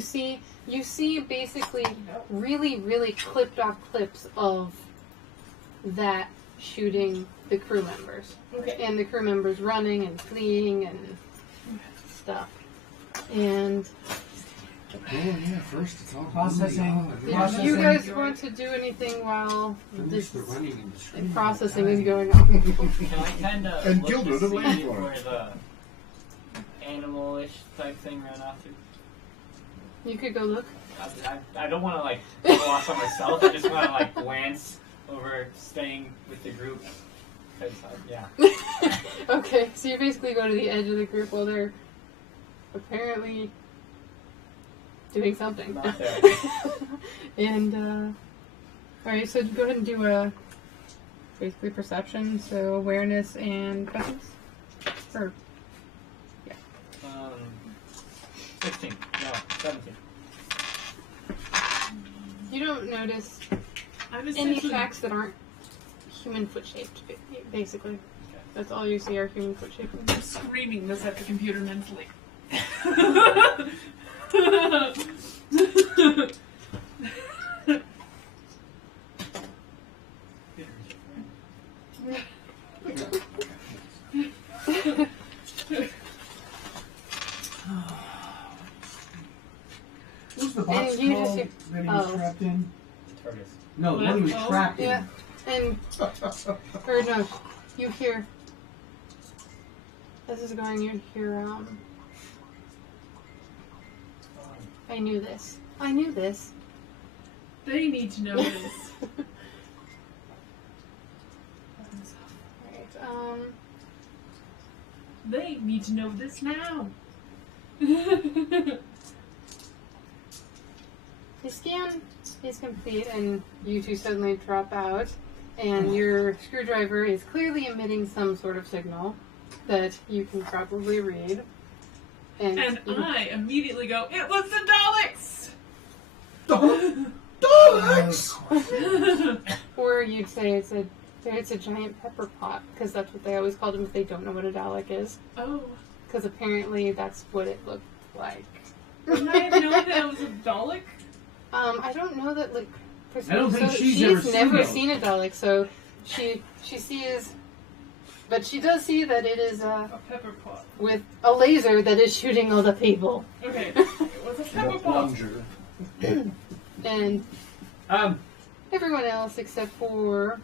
You see basically really, really clipped off clips of that shooting the crew members. Okay. And the crew members running and fleeing and stuff. And Oh yeah, first it's all Processing. if you guys want to do anything while this running in the street. processing is going on. Can I kind of And look Gilda to the see Flamethrower. where the animal-ish type thing ran off to? You could go look. I don't want to like go off on myself. I just want to like glance over, staying with the group. 'Cause, yeah. Okay, so you basically go to the edge of the group while they're apparently doing something. Not there. And, alright, so go ahead and do a basically perception, so awareness and presence. Or, 16. No, 17. you don't notice I'm any essentially tracks that aren't human foot shaped, basically. Okay. That's all you see are human foot shaped. screaming this at the computer mentally. What's the box And you just called hear- that he was oh. trapped in? Targus. No, the one he was Oh. trapped Yeah, in. and, or no, you hear, this is going, you hear, I knew this. I knew this. They need to know this. Alright, They need to know this now. the scan is complete and you two suddenly drop out and your screwdriver is clearly emitting some sort of signal that you can probably read. And you- I immediately go, it was the Daleks! or you'd say it's a giant pepper pot, because that's what they always called them if they don't know what a Dalek is. Oh. Because apparently that's what it looked like. Wouldn't I have known that it was a Dalek? I don't know that, like, I don't think she's ever seen never those. seen a Dalek, so she sees, but she does see that it is A pepper pot. with a laser that is shooting all the people. Okay. It was a pepper pot. And everyone else except for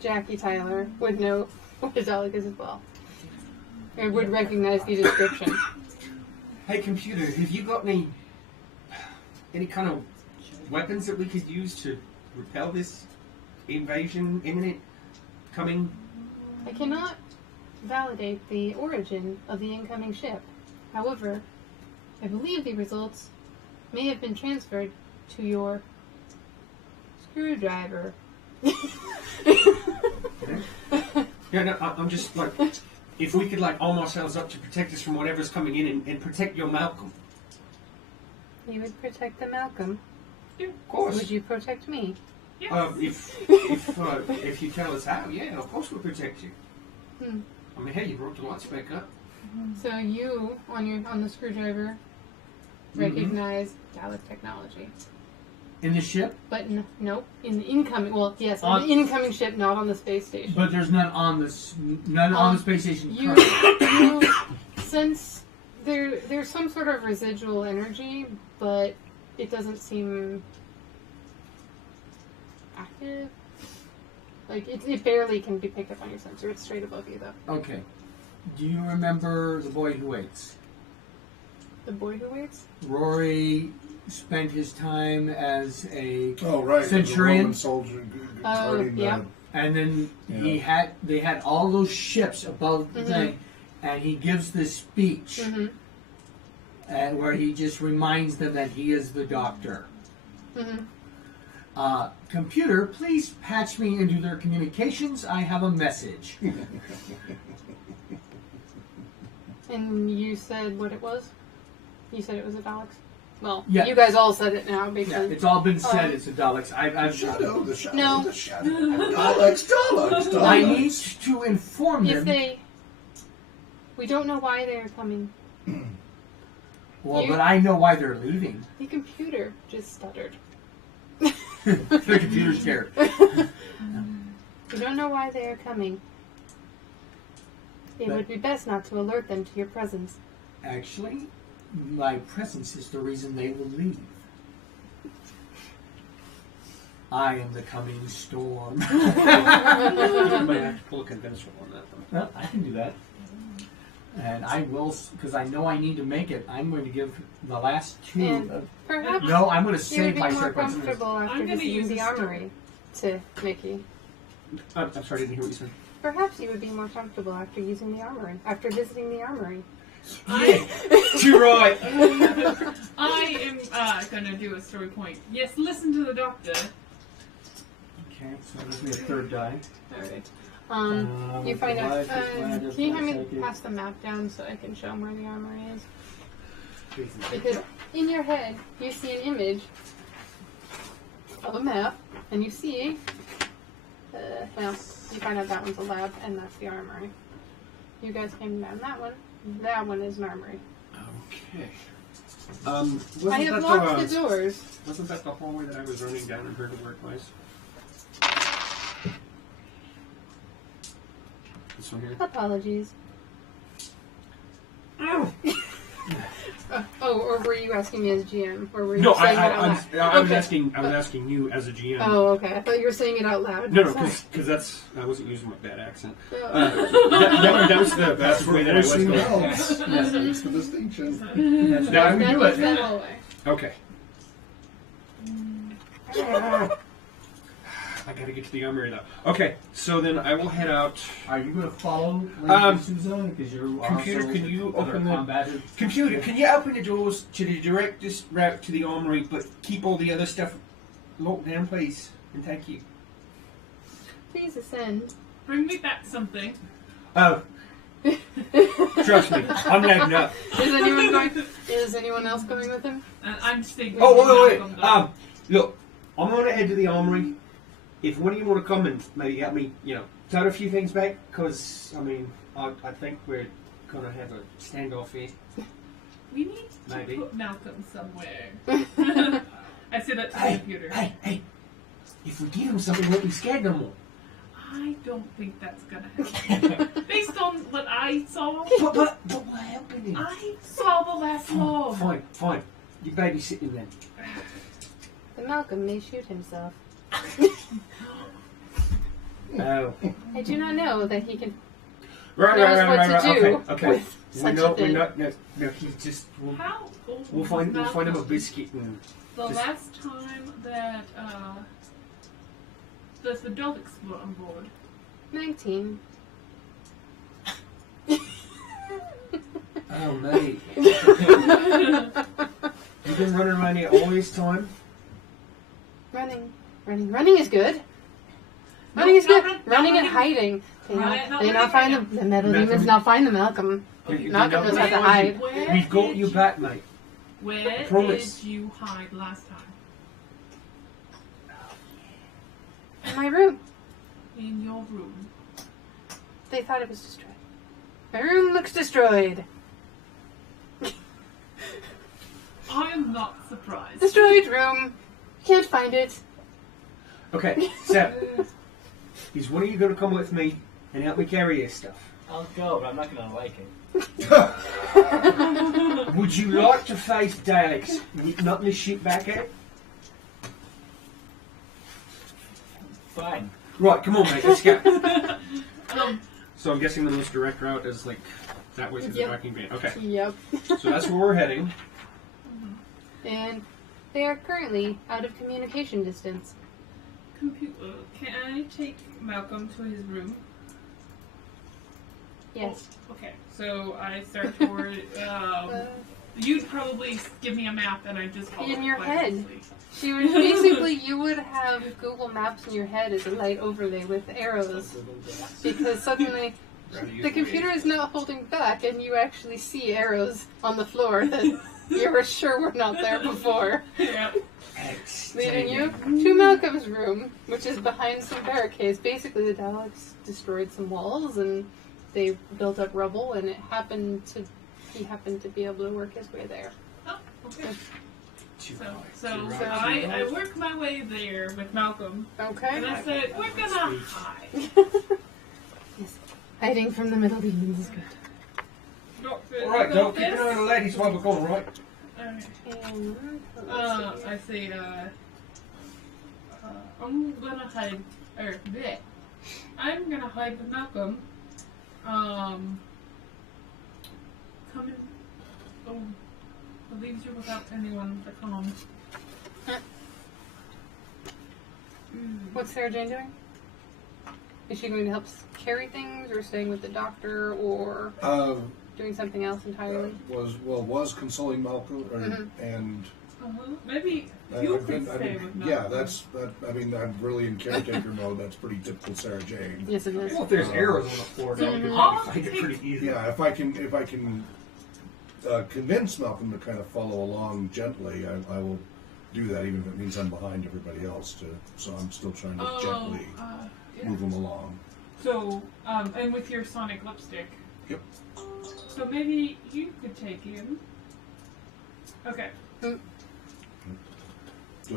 Jackie Tyler would know what a Dalek is as well. And would recognize the description. Hey computer, have you got any kind of weapons that we could use to repel this invasion imminent coming? I cannot validate the origin of the incoming ship. However, I believe the results may have been transferred to your screwdriver. Yeah, no, I'm just like, if we could like arm ourselves up to protect us from whatever's coming in and protect your Malcolm. You would protect the Malcolm. Yeah, of course. Would you protect me? Yes. If you tell us how, yeah, of course we'll protect you. Hmm. I mean, hey, you brought the lights back up. So you, on the screwdriver, recognize Dalek technology. In the ship? But nope, in the incoming, well, yes, on On- the incoming ship, not on the space station. But there's none on the space station. You currently. sense there's some sort of residual energy, but it doesn't seem active. Like, it barely can be picked up on your sensor. It's straight above you, though. Okay. Do you remember The Boy Who Waits? The boy who waits? Rory spent his time as a Oh, right. Centurion. The Roman soldier guarding yeah. and then Yeah. they had all those ships above the thing, and he gives this speech where he just reminds them that he is the doctor. Computer, please patch me into their communications. I have a message. And you said what it was? You said it was a Dalek? Well, Yeah. you guys all said it now, basically. Yeah, it's all been said. It's a Daleks. The shadow, the shadow, No. the shadow. Daleks. I need to inform If them. we don't know why they're coming. Well, but I know why they're leaving. The computer just stuttered. The computer's scared. You don't know why they are coming. It would be best not to alert them to your presence. Actually, my presence is the reason they will leave. I am the coming storm. You might have to pull a conventional on that one. Well, I can do that. And I will, because I know I need to make it, I'm going to give the last two. And perhaps No, I'm going to you would save be my more circle. comfortable after I'm gonna visiting use the a armory to Mickey. I'm sorry, I didn't hear what you said. Perhaps you would be more comfortable after using the armory, after visiting the armory. You're right. I am gonna do a story point. Yes, listen to the doctor. Okay, so there's me a third die. Alright. You find out. Can you hand me pass the map down so I can show them where the armory is? Because in your head, you see an image of a map, and you see. Well, you find out that one's a lab, and that's the armory. You guys came down that one. That one is an armory. Okay. I Wasn't have that locked the doors. Wasn't that the hallway that I was running down and heard the word twice? This one here? Apologies. Oh. Or were you asking me as GM? Or were you No, saying it out loud? I was Okay. asking you as a GM. Oh, okay. I thought you were saying it out loud. No, Sorry. because I wasn't using my bad accent. Oh. That was the best way that I was Voicing going. helps. That's the distinction. That's why we That do leads it. that hallway. Okay. I gotta get to the armory though. Okay, so then I will head out. Are you going to follow Lady Susan? Because you're Computer, also can you other open the- combative. Computer, can you open the doors to the direct route to the armory, but keep all the other stuff locked down, please? And thank you. Please ascend. Bring me back something. Oh, trust me, I'm lagging up. Is anyone going? Is anyone else going with him? I'm staying. Oh, wait. Look, I'm gonna head to the armory. If one of you want to come and maybe help me, tote a few things back, because, I think we're gonna have a standoff here. We need to Maybe. put Malcolm somewhere. I said that to the Hey, computer. hey, if we give him something, he won't be scared no more. I don't think that's gonna happen. Based on what I saw, But we're helping him. I saw the last law. Fine. You babysitting then. The Malcolm may shoot himself. Oh. I do not know that he can. Right. Knows what to do Okay. with We such know, a thing. no, he's just. How old We'll was find him a Malcolm? biscuit and. The just- last time that the adults were on board. 19. Oh mate. You've been running around here all this time. Running is good. Running is good. Running and hiding. They now find the metal demons. Now find the Malcolm. Okay, Malcolm knows how to Where- hide. Where We've got did you back, mate. Where Promise. did you hide last time? In my room. In your room. They thought it was destroyed. My room looks destroyed. I am not surprised. Destroyed room. Can't find it. Okay, so is one of you going to come with me and help me carry this stuff? I'll go, but I'm not gonna like it. Would you like to face Daleks with nothing to shoot back at? Fine. Right, come on, mate, let's go. Um, So I'm guessing the most direct route is like that way through the Yep. docking bay. Okay, Yep. so that's where we're heading. And they are currently out of communication distance. computer, can I take Malcolm to his room? Yes. Okay, so I start for you'd probably give me a map and I just follow In it your head. blindly. She would basically, you would have Google Maps in your head as a light overlay with arrows, because suddenly the computer is not holding back, and you actually see arrows on the floor that you were sure were not there before, Yeah. leading you to Malcolm's room, which is behind some barricades. Basically, the Daleks destroyed some walls, and they built up rubble, and he happened to be able to work his way there. Okay. Too So high. I work my way there with Malcolm, Okay. and I said, we're gonna hide. Yes. Hiding from the middle demons is good. Doctor, Alright, you don't got keep an eye on the ladies while we're gone, right? Okay. And I say, I'm gonna hide, bleh. I'm gonna hide with Malcolm. Come in. Oh, it leaves you without anyone to come. What's Sarah Jane doing? Is she going to help carry things, or staying with the doctor, or doing something else entirely? Was consoling Malcolm, and Maybe you could stay with Malcolm. yeah, that's that. I mean, I'm really in caretaker mode. That's pretty typical Sarah Jane. Yes, it is. Well, if there's arrows on the floor, then you can probably find it pretty easy. Yeah, if I can convince Malcolm to kind of follow along gently, I will do that, even if it means I'm behind everybody else. So I'm still trying to gently move him along. So, and with your sonic lipstick. Yep. So maybe you could take him. Okay. Do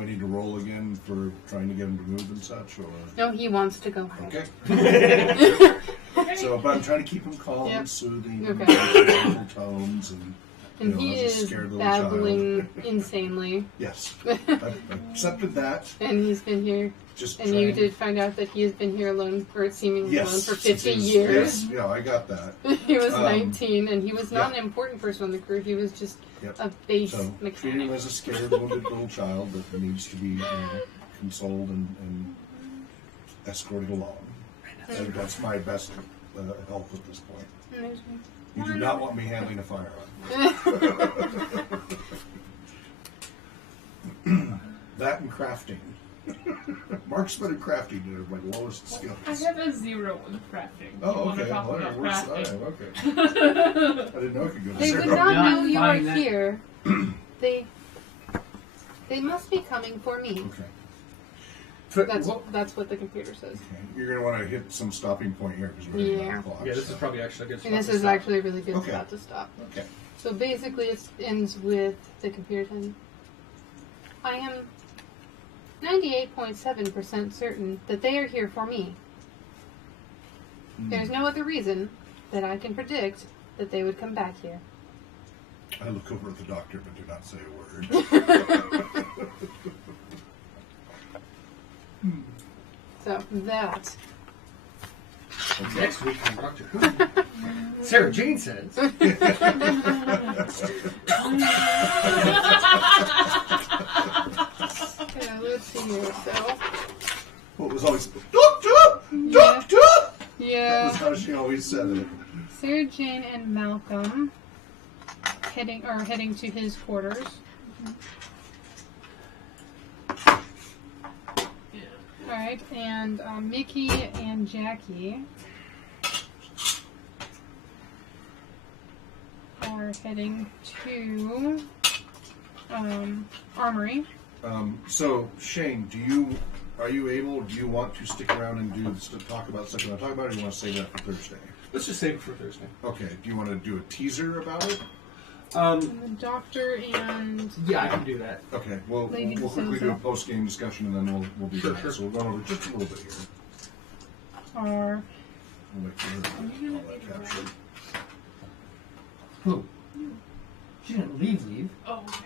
I need to roll again for trying to get him to move and such, or? No, he wants to go hide. Okay. So, but I'm trying to keep him calm Yep. and soothing, Okay. and gentle tones, and And you know, he as a is scared little babbling child. insanely. Yes, I've accepted that. And he's been here. Just And you did find out that he has been here alone, or seemingly alone, for 50 since years. Yes, yeah, I got that. He was 19, and he was not yeah. an important person on the crew. He was just Yep. a base So treat him mechanic. as a scared, wounded little child that needs to be consoled and escorted along. I think that's my best help at this point. Amazing. You do not want me handling a firearm. That and crafting. Marksman and crafting are my lowest skills. I have a 0 in crafting. Oh, You wanna okay. talk Well, about worse than I crafting? am. Okay. I didn't know it could go to They would 0. not Not know you are finding that- here. They must be coming for me. Okay. That's what the computer says. Okay. You're going to want to hit some stopping point here because we're hitting Yeah. the clock. Yeah, this so. is probably actually a good spot And this to is stop. actually a really good Okay. spot to stop. Okay. So basically, it ends with the computer saying, I am 98.7% certain that they are here for me. There's no other reason that I can predict that they would come back here. I look over at the doctor but do not say a word. So that. Next week on Doctor Who, Sarah Jane says, Yeah, let's see here. So. What was always, Doctor! Doctor! That Yeah. was how she always said it. Sarah Jane and Malcolm heading to his quarters. Alright, and Mickey and Jackie are heading to Armory. So, Shane, do you want to stick around and do this to talk about something I want to talk about, or do you want to save that for Thursday? let's just save it for Thursday. Okay, do you want to do a teaser about it? And the doctor and Yeah, I can do that. Okay, we'll Lady quickly do a D'Souza. post-game discussion and then we'll be Sure, done. sure. So we'll go over just a little bit here. are We'll make sure all that captured. Who? She didn't leave. Oh, okay.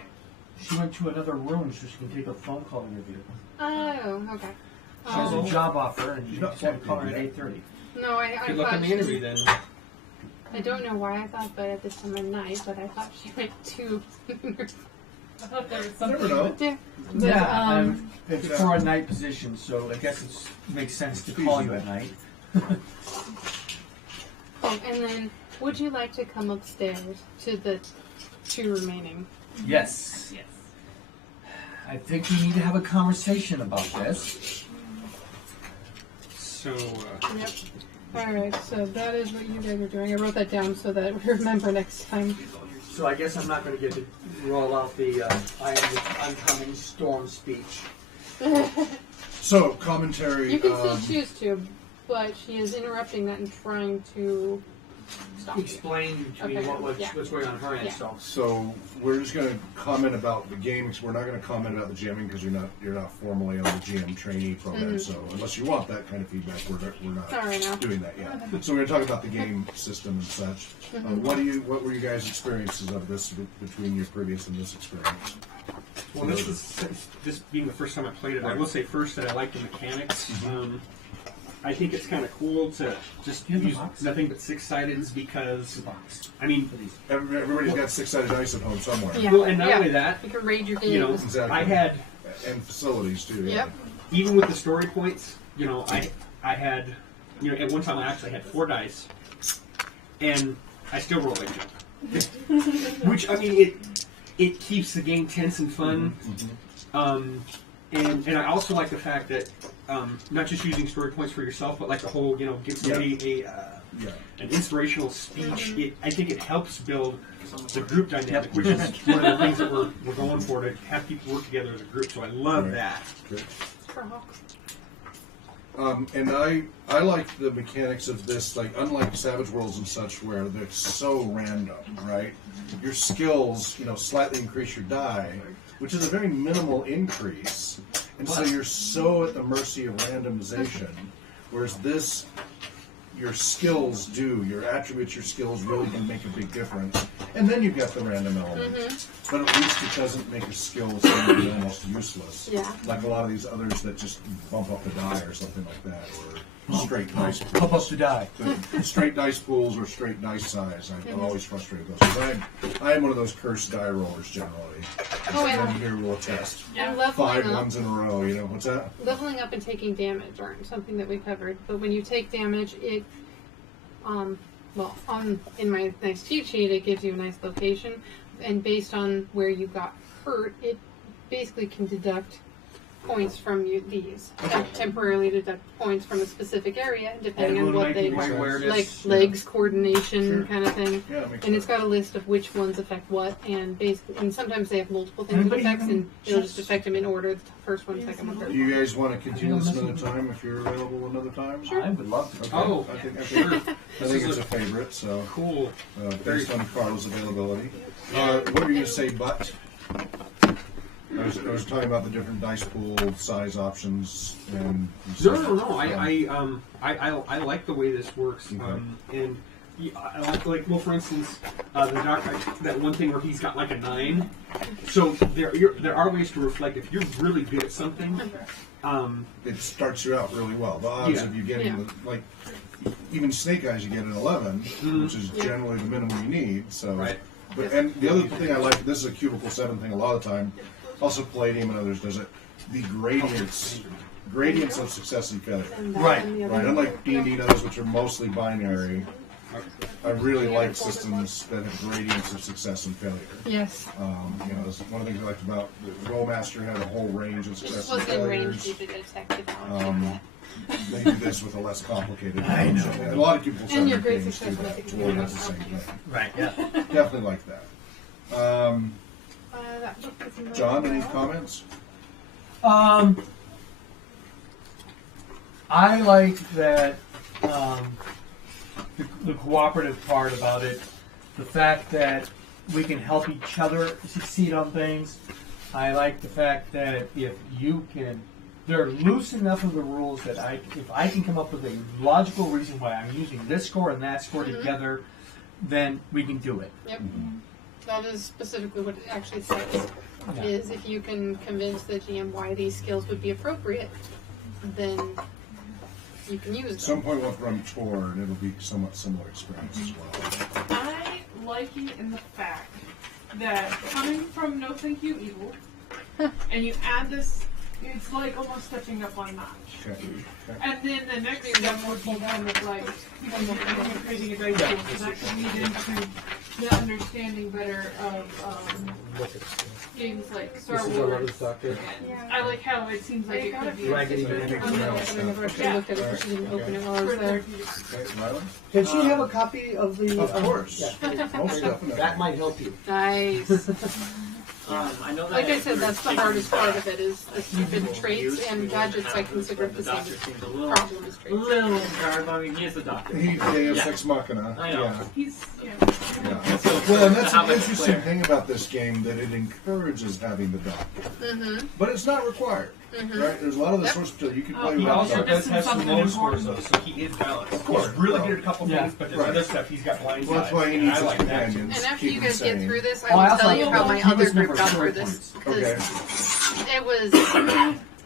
She went to another room so she can take a phone call interview. oh, okay. She has a job offer and She's she not decided to call her plugged at in 8:30. No, I Good luck thought in the she- interview then. I don't know why I thought that at this time of night, but I thought she went to. I thought there was You something. never know. Yeah. Yeah, it's for a night position, so I guess it makes sense to call you at night. Oh, and then, would you like to come upstairs to the two remaining? Yes. Yes. I think we need to have a conversation about this. So, Yep. Alright, so that is what you guys are doing. I wrote that down so that we remember next time. So I guess I'm not going to get to roll out the I am the oncoming storm speech. So, commentary. You can still choose to, but she is interrupting that and trying to explain to me Okay. what's going on her end. Yeah. So we're just going to comment about the games. We're not going to comment about the GMing because you're not formally on the GM trainee program. So unless you want that kind of feedback, we're not All right, now. doing that yet. So we're going to talk about the game system and such. What were you guys' experiences of this between your previous and this experience? Well, this being the first time I played it, I will say first that I like the mechanics. I think it's kind of cool to just use nothing but six-sideds because, I mean, Everybody's got six-sided dice at home somewhere. Yeah. well, and not only that, You can raid your games. you know, Exactly. I had, And facilities too. Yeah. Yep. even with the story points, you know, I had, you know, at one time I actually had 4 dice, and I still rolled like junk. Which, I mean, it keeps the game tense and fun. And I also like the fact that not just using story points for yourself, but like the whole, you know, give somebody an inspirational speech. I think it helps build the group dynamic, which is one of the things that we're going for, to have people work together as a group. So I love that. Good. Croc. And I like the mechanics of this, like unlike Savage Worlds and such, where they're so random, right? Your skills, you know, slightly increase your die, which is a very minimal increase, and so you're so at the mercy of randomization. Whereas this, your skills your attributes, your skills really can make a big difference. And then you've got the random element. But at least it doesn't make a skill seem almost useless. Yeah. Like a lot of these others that just bump up the die or something like that, or straight dice pools. Pump up to die. The straight dice pools or straight dice size. I'm always frustrated with those. 'Cause I am one of those cursed die rollers generally. Oh, and- Everyone here will attest. And 5 leveling up. ones in a row, you know, what's that? Leveling up and taking damage aren't something that we covered, but when you take damage, it, in my nice cheat sheet, it gives you a nice location, and based on where you got hurt, it basically can deduct points from these. Temporarily deduct points from a specific area, depending on what they, my awareness, like legs coordination kind of thing. Yeah, that makes And it's sense. got a list of which ones affect what, and basically, and sometimes they have multiple things that affects, and it'll just affect them in order: the first one, second one, third Do you one. guys want to continue this another time if you're available another time? I would love to. Okay. Oh, I think sure. it's a favorite, so Cool. based on Karla's availability. What were you going to say, but? I was talking about the different dice pool size options and No. I like the way this works, and I like well, for instance, the doc, that one thing where he's got like a 9. So there are ways to reflect if you're really good at something. it starts you out really well. The odds of you getting like even Snake Eyes, you get an 11, which is generally the minimum you need. So, Right. But and the other thing I like, this is a Cubicle 7 thing a lot of the time. Also, Palladium and others does it. The gradients of success and failure. Right. Right. Unlike D&D does, which are mostly binary. I really like systems that have gradients of success and failure. Yes. You know, that's one of the things I liked about the Rollmaster had a whole range of success and Within range, failures. you could detect it. They do this with a less complicated I know. approach. And a lot of people And your great games do success that rate toward can the be same thing. Right. Yeah. Definitely like that. That book is in the- John, any comments? I like that the cooperative part about it, the fact that we can help each other succeed on things. I like the fact that if you can, they're loose enough of the rules that if I can come up with a logical reason why I'm using this score and that score together, then we can do it. Yep. That is specifically what it actually says. Yeah. Is if you can convince the GM why these skills would be appropriate, then you can use them. At some point we'll have to run Tor, and it'll be somewhat similar experience as well. I like it in the fact that coming from No Thank You Evil, and you add this, it's like almost stepping up one notch. Okay. And then the next step would be kind of like creating a dice pool, so that could lead into the understanding better of games like Star Wars. And I like how it seems like it could be a I never actually looked at it, but she didn't open it while I was there. Okay, Rylan? Can she have a copy of the? Of course. Yeah. Most definitely. That might help you. Nice. I know that Like I said, that's the taking hardest part of it is the stupid traits and gadgets. I consider the the same doctor seems a little problem as traits. hard. I mean, he is the doctor. He Deus Yeah. Ex Machina. I know. Yeah. He's, yeah. Yeah. So Well, and that's how an much interesting clear? thing about this game, that it encourages having the doctor. Mm-hmm. But it's not required, right? There's a lot of the Yep. source material you can play Oh, with. He also doctor. does have some Something low scores important. though, so he is balanced. Of course. He's really good at a couple Yeah. things, but there's Right. other stuff he's got blind Well, that's sides, why he and needs I his like that. companions. And to after keep you him guys get sane. through this, Oh, I will also tell you like how that. my He other was group number got story through this. points. Okay. It was,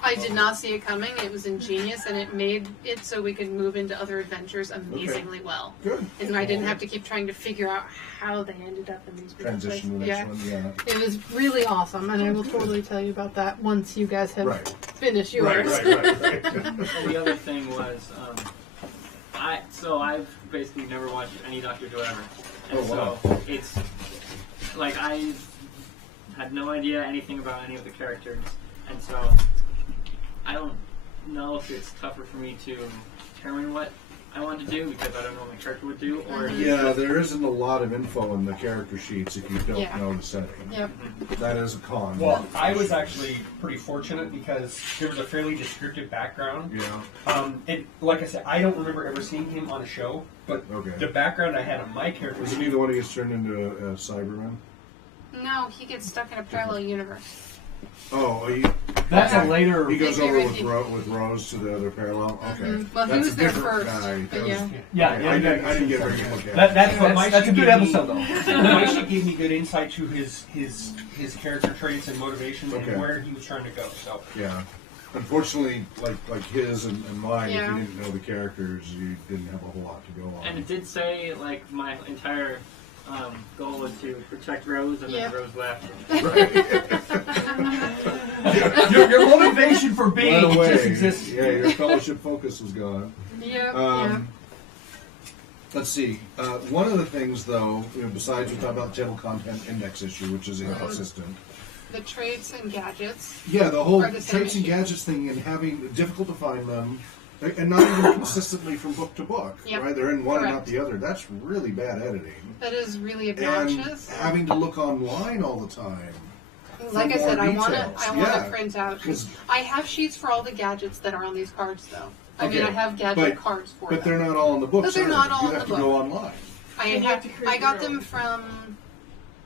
I did not see it coming. It was ingenious, and it made it so we could move into other adventures amazingly well. Good. And I didn't have to keep trying to figure out how they ended up in these different Transition to the places. next one. Yeah. It was really awesome, and I will totally tell you about that once you guys have Right. finished yours. Right. And the other thing was, I've basically never watched any Doctor Who ever, and Oh, wow. so it's like I had no idea anything about any of the characters, and so I don't know if it's tougher for me to determine what I want to do because I don't know what my character would do, or Yeah, there isn't a lot of info in the character sheets if you don't Yeah. know the setting. Yep. That is a con. Well, I was actually pretty fortunate because there was a fairly descriptive background. Yeah. And like I said, I don't remember ever seeing him on a show, but Okay. the background I had on my character was Isn't he the one who gets turned into a Cyberman? No, he gets stuck in a parallel universe. Oh, that's a later. he goes Maybe over Ricky. with Rose to the other parallel. Okay. Mhm. Well, he That's was a there different first, guy. but That was- yeah. Yeah, okay, I didn't get very much. That's a good episode though. though. Mike gave me good insight to his character traits and motivations Okay. and where he was trying to go. So Yeah. Unfortunately, like his and mine, if Yeah. you didn't know the characters, you didn't have a whole lot to go on. and it did say like my entire goal was to protect Rose, and Yeah. then Rose left. your motivation for being Right away, just exists. yeah, your fellowship focus was gone. Yep. Let's see. One of the things, though, besides we talked about the table content index issue, which is inconsistent. The traits and gadgets. Yeah, the whole Are the same traits and issue. gadgets thing and having difficult to find them, and not even consistently from book to book. Yep. Right, they're in one and not Correct. the other. That's really bad editing. That is really And obnoxious. having to look online all the time. Like I for said, more I want to. details. I want Yeah. to print out. 'Cause- I have sheets for all the gadgets that are on these cards, though. I mean, Okay, I have gadget but- cards for But them. they're not all in the books. But they're are they? not all you in have the to go book. online. I And you have to create I got your them own. from.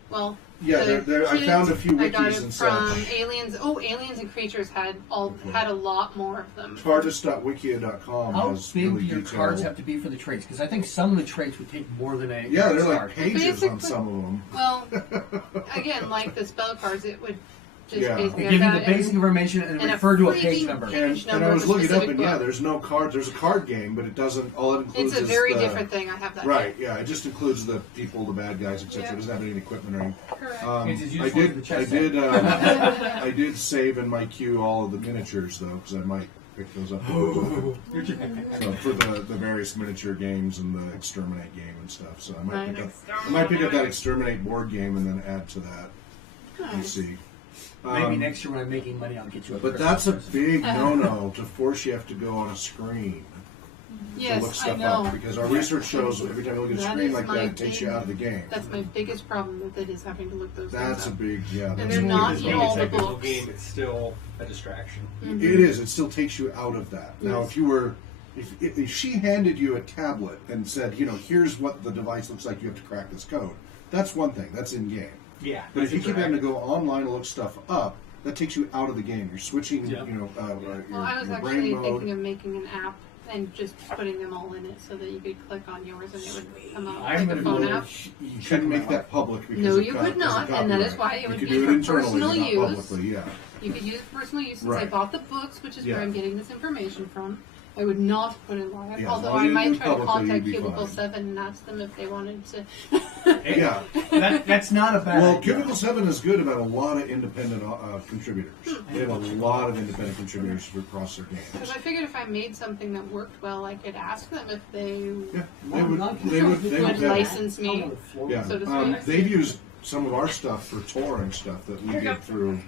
Well. Yeah, the I found a few I got wikis it and from stuff. Aliens. Oh, Aliens and Creatures had a lot more of them. TARDIS.wikia.com How has big do really your detailed. cards have to be for the traits? Because I think some of the traits would take more than a Yeah, they're like card. pages on Basically- some of them. Well, again, like the spell cards, it would just Yeah. basically They give you have the that basic and- information and and a refer to a page freaking number. page And number I of was a looking it up, specific and yeah, book. there's no card. There's a card game, but it doesn't. All it includes It's a is very the, different thing. I have that. Right, yeah, it just includes the people, the bad guys, etc. Yeah. It doesn't have any equipment or anything. Correct. It's as I useful as the did, chess I set. did, I did save in my queue all of the miniatures though, because I might pick those up. So for the various miniature games and the exterminate game and stuff. So I might pick up that exterminate board game and then add to that. We'll Nice. see. Maybe next year when I'm making money, I'll get you a But Christmas that's a present. big no-no to force you have to go on a screen to look Yes, I stuff know. up because our research shows every time you look at a That screen is like my that, it takes you big- out of the game. That's my biggest problem with it is having to look those That's a things big, yeah. And That's they're a not big in deal. all the technical books. game, it's still a distraction. up. It is. It still takes you out of that. Now, Yes. if you were, if she handed you a tablet and said, here's what the device looks like, you have to crack this code. That's one thing. That's in game. Yeah. But if you keep having to go online and look stuff up, that takes you out of the game. You're switching, Yeah. your Well, I was brain actually mode. thinking of making an app and just putting them all in it so that you could click on yours and it would come out I'm like a gonna phone go app. You shouldn't make that public because No, of you co- could because of not, and that is copyright. why it You would could be do it for internally, personal but not use. publicly. Yeah. You could use it for personal use since I Right. bought the books, which is where Yeah. I'm getting this information from. I would not put it live, Yeah, as although long as I you might do try to publicly, contact you'd be Cubicle fine. 7 and ask them if they wanted to. Yeah. That's not a bad Well, idea. Cubicle 7 is good about a lot of independent contributors. They have a lot of independent contributors across their Because games. I figured if I made something that worked well, I could ask them if they Yeah, they would would have, license me. yeah. so to speak. They've used some of our stuff for touring stuff that we did through.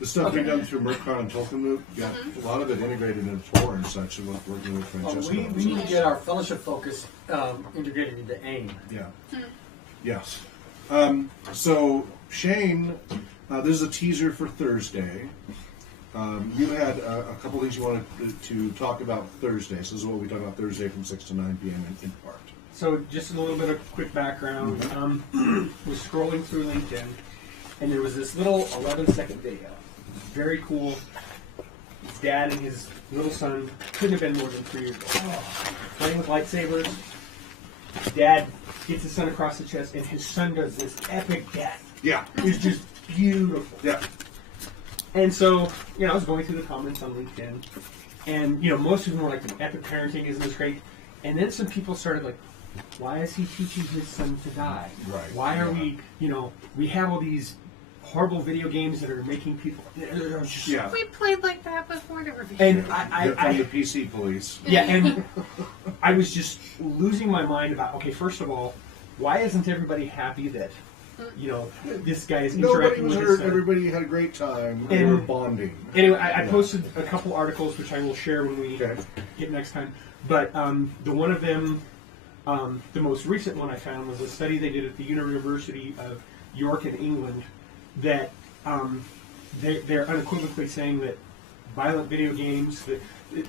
The stuff we've done through Mercon and Tolkien Loop, got a lot of it integrated into Tor and such, and working with Francesco. We need to get our fellowship focus integrated into AIM. Yeah. Yes. So Shane, this is a teaser for Thursday. You had a couple things you wanted to talk about Thursday. So this is what we talk about Thursday from 6 to 9 p.m. in part. So just a little bit of quick background. Was scrolling through LinkedIn, and there was this little 11-second video. Very cool. His dad and his little son couldn't have been more than 3 years old. Playing with lightsabers. Dad gets his son across the chest, and his son does this epic death. Yeah. It's just beautiful. Yeah. And so, I was going through the comments on LinkedIn, and, most of them were like, epic parenting, isn't this great? And then some people started like, why is he teaching his son to die? Right. Why are we, we have all these horrible video games that are making people, Yeah. We played like that before. They were and From the PC police. yeah, and I was just losing my mind about, okay, first of all, why isn't everybody happy that, this guy is Nobody interacting was with his hurt. son? Everybody had a great time. They were bonding. Anyway, I posted a couple articles, which I will share when we Okay. get next time. But the one of them, the most recent one I found was a study they did at the University of York in England that they're unequivocally saying that violent video games,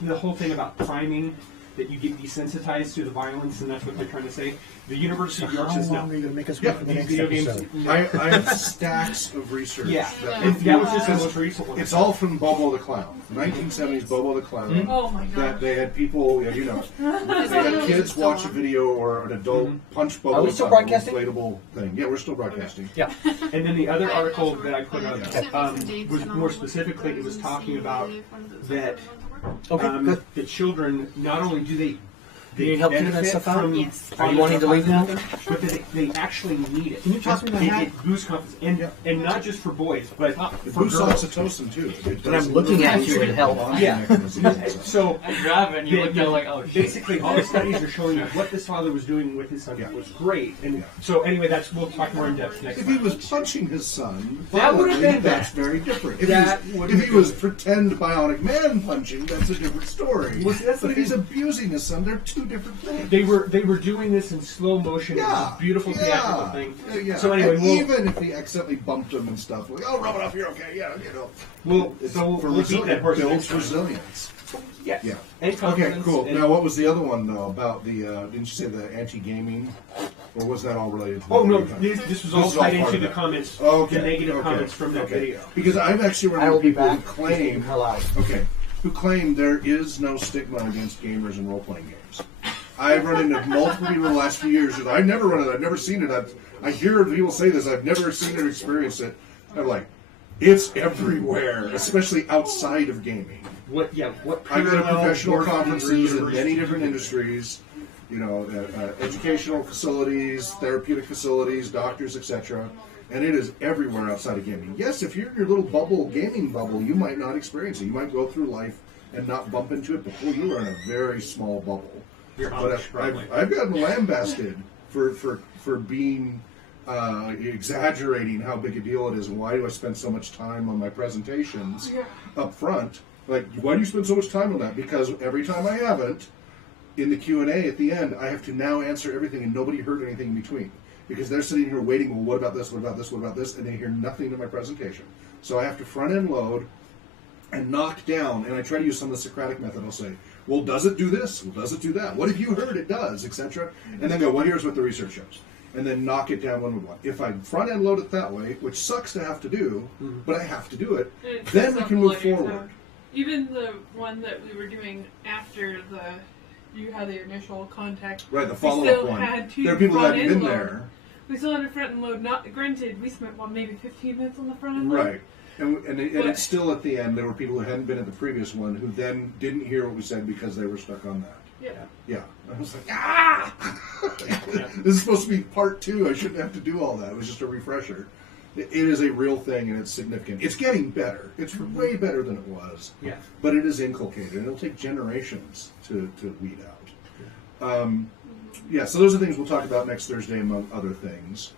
the whole thing about priming, that you get desensitized to the violence, and that's what they're trying to say. The University of York says no. How long are you going to make us Yeah, wait for the These next video games, episode? no. I have stacks of research. Yeah, that- and that was just the most recent one. It's all from Bobo the Clown, 1970s Bobo the Clown. Oh my That god. they had people, they had kids watch a video or an adult punch Bobo Are we the still Clown, broadcasting? inflatable thing. Yeah, we're still broadcasting. Yeah. And then the other article that I put up Yeah. was more specifically, it was talking about that Okay, good. the children, not only do they You need help figuring that benefit stuff out? from Yes. Are you wanting to leave now? but they actually need it. Can you toss me that hat? It boosts confidence, and not just for boys, but It for boosts girls. oxytocin too. It But I'm does looking at you in hell. bonding Yeah. mechanisms and stuff. So I grab it and you look at it like, oh shit. basically, all the studies are showing that what this father was doing with his son Yeah. was great. And Yeah. so anyway, we'll talk more in depth next If time. he was punching his son, That would have violently, been that's very different. If That he would was, if have he was pretend bionic man punching, that's a different story. Well, see, that's the but if he's thing. abusing his son, they're two different things. They were doing this in slow motion. It was Yeah, this beautiful theatrical thing. Yeah. So anyway, and we'll, even if he accidentally bumped him and stuff, like, oh, rub it off, you're okay, yeah, It's so for we'll beat that horse builds next time. resilience. Yes. Yeah. And Okay, confidence cool. and- Now, what was the other one though about the? Didn't you say the anti-gaming, or was that all related? to Oh the no, video game? this was all tied part into of the that. comments, Okay. the negative okay, comments from that okay. video. Because I've actually run I will into be people who back. claim, Her live. okay, who claim there is no stigma against gamers and role-playing games. I've run into multiple people in the last few years. I've never run it. I've never seen it. I hear people say this. I've never seen it or experienced it. I'm like, it's everywhere, especially outside of gaming. What I go to parallel professional work conferences in universities many do different you- industries, educational facilities, therapeutic facilities, doctors, etc. And it is everywhere outside of gaming. Yes, if you're in your little gaming bubble, you might not experience it. You might go through life and not bump into it, but you are in a very small bubble. You're But Amish, probably. I've gotten lambasted for being exaggerating how big a deal it is, and why do I spend so much time on my presentations up front? Like, why do you spend so much time on that? Because every time I haven't, in the Q&A at the end, I have to now answer everything, and nobody heard anything in between. Because they're sitting here waiting, well, what about this, what about this, what about this, and they hear nothing in my presentation. So I have to front-end load and knock down, and I try to use some of the Socratic method. I'll say, well, does it do this? Well, does it do that? What have you heard it does, etc.? And then go, well, here's what the research shows. And then knock it down one by one. If I front-end load it that way, which sucks to have to do, but I have to do it, It then we sets can up move like it's, forward. Even the one that we were doing after you had the initial contact. Right, the we follow-up still one. had to There are people that haven't front-end been load. there. We still had a front end load. Not granted, we spent maybe 15 minutes on the front end load. Right. And it's still at the end, there were people who hadn't been at the previous one who then didn't hear what we said because they were stuck on that. Yeah. Yeah. I was like, this is supposed to be part 2. I shouldn't have to do all that. It was just a refresher. It is a real thing, and it's significant. It's getting better. It's way better than it was. Yeah. But it is inculcated, and it'll take generations to weed out. Yeah, so those are things we'll talk about next Thursday, among other things.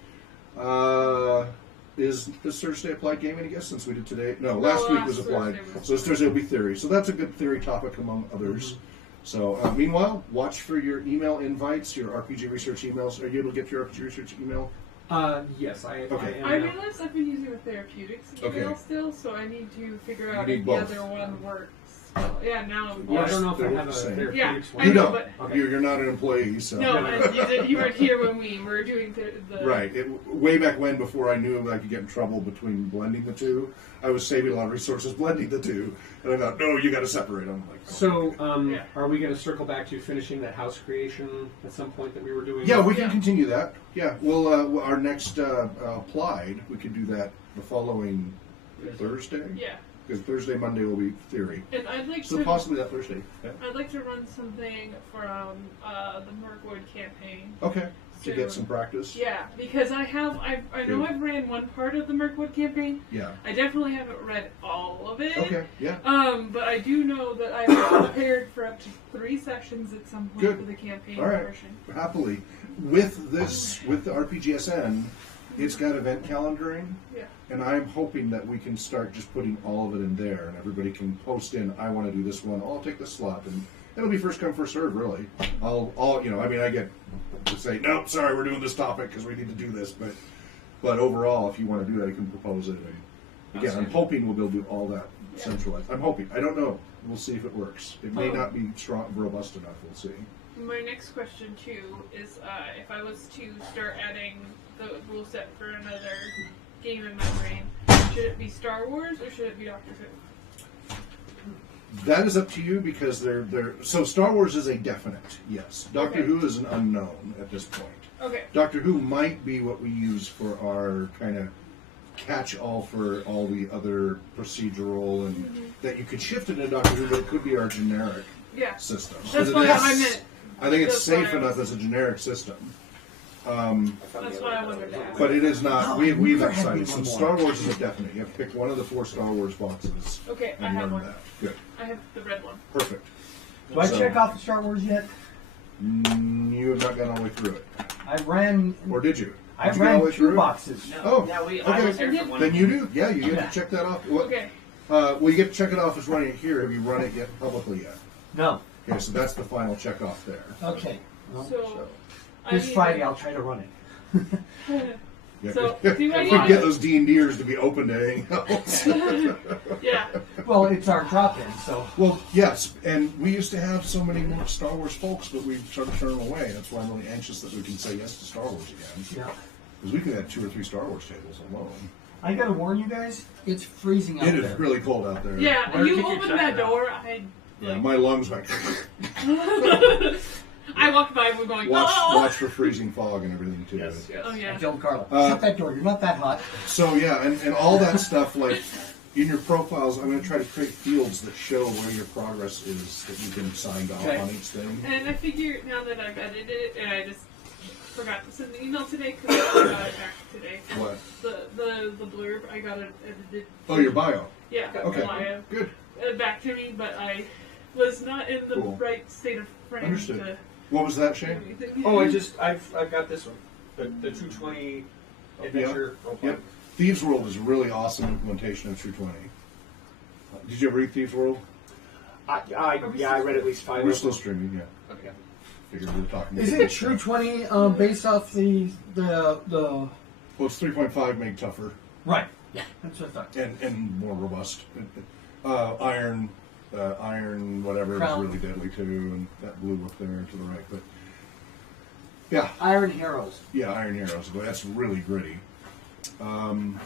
Is this Thursday applied gaming, I guess, since we did today? No, last week was applied. Thursday was- So this Thursday will be theory. So that's a good theory topic among others. So meanwhile, watch for your email invites, your RPG research emails. Are you able to get your RPG research email? Yes, I Okay. am I now. realize I've been using the therapeutic scale still, so I need to figure out You if need the both. other one works. Yeah, now. Well, I don't know if I They're have a the same. therapeutics Yeah, one. You know, don't. but- Okay. You're not an employee, so. No, you weren't here when we were doing the Right. Way back when, before I knew I could get in trouble between blending the two, I was saving a lot of resources blending the two. And I thought, no, you got to separate them. Like, So, Yeah. are we going to circle back to finishing that house creation at some point that we were doing? yeah, we can Yeah. continue that. Yeah. Well, our next applied, we could do that the following Thursday. Yeah, Because Thursday, Monday will be theory. and I'd like So to. possibly that Thursday. Yeah. I'd like to run something from the Mirkwood campaign. Okay. To So- get some practice. Yeah, because I know Good. I've ran one part of the Mirkwood campaign. Yeah. I definitely haven't read all of it. Okay. Yeah. But I do know that I'm prepared for up to 3 sessions at some point Good. for the campaign All right. portion. Happily, with the RPGSN, it's got event calendaring. Yeah. And I'm hoping that we can start just putting all of it in there, and everybody can post in, I want to do this one, I'll take this slot, and it'll be first come, first serve, really. I get to say, nope, sorry, we're doing this topic because we need to do this, but overall, if you want to do that, you can propose it. And again, I'm hoping we'll be able to do all that centralized. I'm hoping. I don't know. We'll see if it works. It may not be strong, robust enough. We'll see. My next question too is if I was to start adding the rule set for another game in my brain, should it be Star Wars or should it be Doctor Who? That is up to you because they're so Star Wars is a definite yes. Doctor Okay. Who is an unknown at this point. Okay. Doctor Who might be what we use for our kind of catch-all for all the other procedural and that you could shift it into Doctor Who, but it could be our generic Yeah. system. That's It why is- I meant. I think it's that's why safe I enough was- as a generic system. That's why I wondered that. But it is not. We've never had decided. So one more. Star Wars is a definite. You have to pick one of the 4 Star Wars boxes Okay, I and have run one. that. Good. I have the red one. Perfect. Do I So- check off the Star Wars yet? You have not gone all the way through it. I ran. Or did you? I Did you go all ran the way 2 through it? boxes. No. Oh, Yeah, I okay. was there for one. Then you do. Yeah, you get Yeah. to check that off. What, Okay. well, you get to check it off as running it here. Have you run it yet publicly yet? No. Okay, so that's the final check off there. Okay. Well, So. I this need- Friday I'll try to run it. Yeah, So, if do I we need can to- get those D&Ders to be open to anything else. Yeah. Well, it's our drop-in, so. Well, yes, and we used to have so many more Star Wars folks, but we've started to turn them away. That's why I'm really anxious that we can say yes to Star Wars again. Yeah. Because we could have 2 or 3 Star Wars tables alone. I gotta warn you guys, it's freezing out It there. is really cold out there. Yeah. Where You did you opened check that that? door. I. Yeah, Like, my lungs went. I walked by and we're going. watch, Oh. watch for freezing fog and everything too. Yes, yes. Oh I yeah. told Karla, Uh, shut that door, you're not that hot. So yeah, and all that stuff like in your profiles, I'm going to try to create fields that show where your progress is that you've been signed off Okay. on each thing. And I figure now that I've edited it, and I just forgot to send the email today because I got it back today. What? The blurb I got it edited. Oh, your bio. Yeah. Okay, Bio, good. back to me, but I was not in the Cool. right state of frame Understood. to What was that, do Shane? anything. Oh, I've got this one, the 220 adventure. Yep. Thieves World is a really awesome implementation of True 20. Did you ever read Thieves World? I read at least 5. We're of still them. streaming, yeah. Okay. Figured we were talking. Is it True 20 based off the Well, it's 3.5 made tougher Right. Yeah, that's what I thought. and more robust. Iron whatever Crown. is really deadly too, and that blue up there to the right. But yeah, Iron Heroes. yeah, Iron Heroes, but that's really gritty. And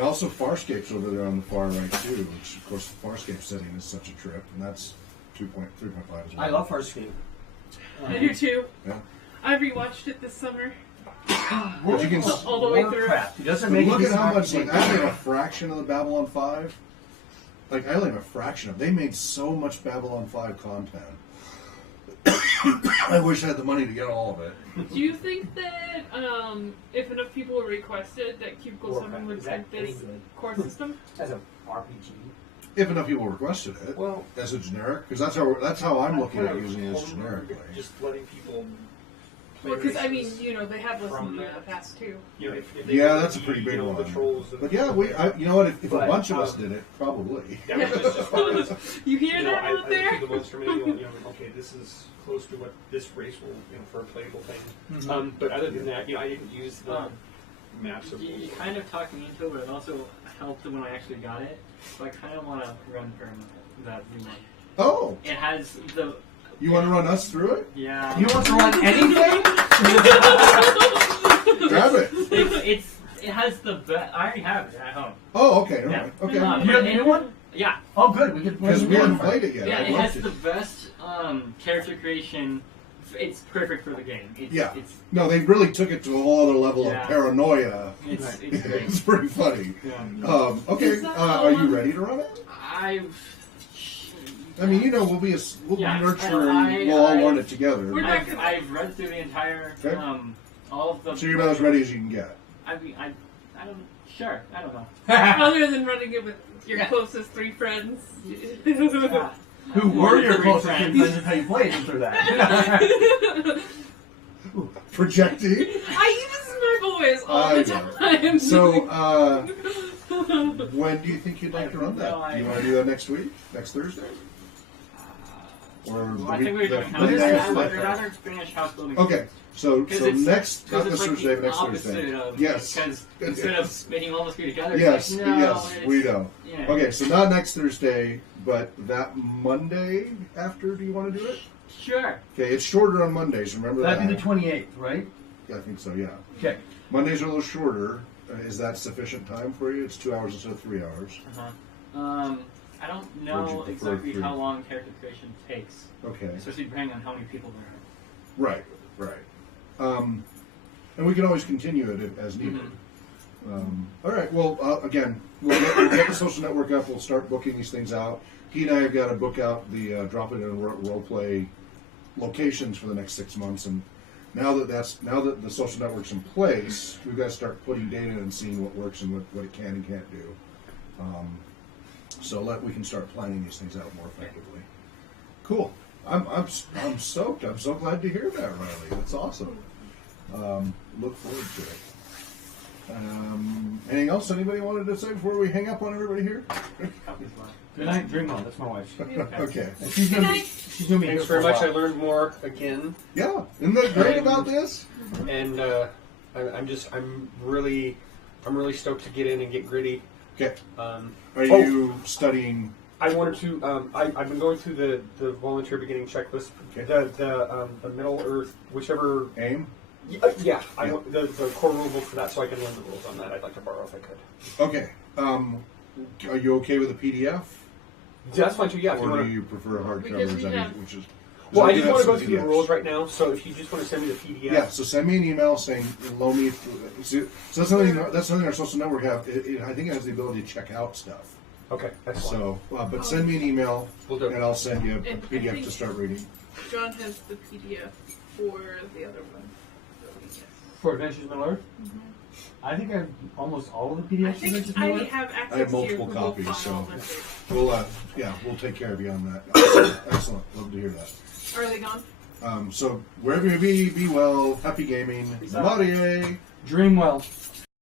also Farscape's over there on the far right too, which of course the Farscape setting is such a trip, and that's 3.5 as well. I love Farscape. I do too. Yeah. I rewatched it this summer. But you can All the way through. Warcraft. It doesn't but make look it at how much. RPG. Like I only have a fraction of the Babylon 5. Like I only have a fraction of. They made so much Babylon 5 content. I wish I had the money to get all of it. Do you think that if enough people requested that Cubicle 7 would Is that take this any good? core system? As a RPG. If enough people requested it, Well, as a generic, because that's how I'm looking at using it as generically. Just letting people. Well, because I mean, you know, they have listened to it in the past too. You know, if they Yeah, want that's to a pretty be, big you know, one. The trolls and, But yeah, you know what? If a But, bunch of us did it, probably. Yeah, but just as far as You hear you know, that I out look there? through the monster manual. You know, okay, this is close to what this race will, you know, for a playable thing. Mhm. But other than that, you know, I didn't use maps of You kind of talked me into it, but it also helped when I actually got it. So I kind of want to run that new one. Oh, It has the you want to run us through it? yeah. You want to run anything? Grab it. It has the best. I already have it at home. Oh, okay. All Yeah. right. Okay. You have the new one? Yeah, Oh, good. We could play Because the we new haven't one. played it yet. yeah. I'd It love has to. the best character creation. It's perfect for the game. Yeah. It's No, they really took it to a whole other level Yeah. of paranoia. it's great. It's pretty funny. Yeah. Okay, Is that are you ready to run it? I mean, we'll be Yeah, nurturing. I- We'll all I- run it together. We're not gonna- I've read through the entire Okay. all of the. So you're about as ready as you can get. I mean, I don't. Sure, I don't know. Other than running it with your Yeah. closest 3 friends. Yeah. Who were your Three closest friends. friends and how you played through that? Projecting. I use my voice all I the know. time. So, when do you think you'd like to run that? No, You want to do that next week? Next Thursday? Or Well, I think we were doing house the building. next- I would rather finish house building. Okay, so Because next, not it's this like Thursday, the but next opposite Thursday. of, Yes. Because instead of making all this be together, Yes, it's like, no, yes, it's, we know. Yeah. Okay, so not next Thursday, but that Monday after. Do you want to do it? Sure. Okay, it's shorter on Mondays. Remember that? That'd be the 28th, right? I think so. Yeah. Okay. Mondays are a little shorter. Is that sufficient time for you? It's 2 hours instead of 3 hours. Uh-huh. I don't Would you know prefer exactly three? how long character creation takes, Okay. especially depending on how many people there Right. And we can always continue it as needed. All right. Well, again, we'll get the social network up. We'll start booking these things out. He and I have got to book out the drop it in role play locations for the next 6 months. And now that the social network's in place, we've got to start putting data in and seeing what works and what it can and can't do. So we can start planning these things out more effectively. Cool. I'm stoked. I'm so glad to hear that, Riley. That's awesome. Look forward to it. Anything else anybody wanted to say before we hang up on everybody here? are. Good night, dream on. That's my wife. Okay. And she's gonna be here Thanks for a very much. I while. learned more again, Yeah. Isn't that great about this? and I'm really stoked to get in and get gritty. Okay. Oh. Are you studying? I wanted to. I've been going through the volunteer beginning checklist. Okay. The Middle Earth, whichever. AIM? Yeah. I want the core rulebook for that, so I can learn the rules on that. I'd like to borrow if I could. Okay. Are you okay with a PDF? That's fine too. Yeah. If you Or want do to. you prefer a hardcover? Because we Is that have- which is? Well, I do just have want to go some through the PDFs. rules right now. So if you just want to send me the PDF. Yeah, so send me an email saying loan me. So that's something our social network have. I think it has the ability to check out stuff. Okay. Excellent. So, but send me an email We'll do it. and I'll send you a And I PDF think- to start reading. John has the PDF for the other one. For Adventures in Middle Earth? I think I have almost all of the PDFs I of think Adventures in I Middle Earth. have access I have to your multiple Google copies, file, so we'll take care of you on that. Excellent. Love to hear that. Are they gone? So wherever you be well. Happy gaming. Marie. Dream well.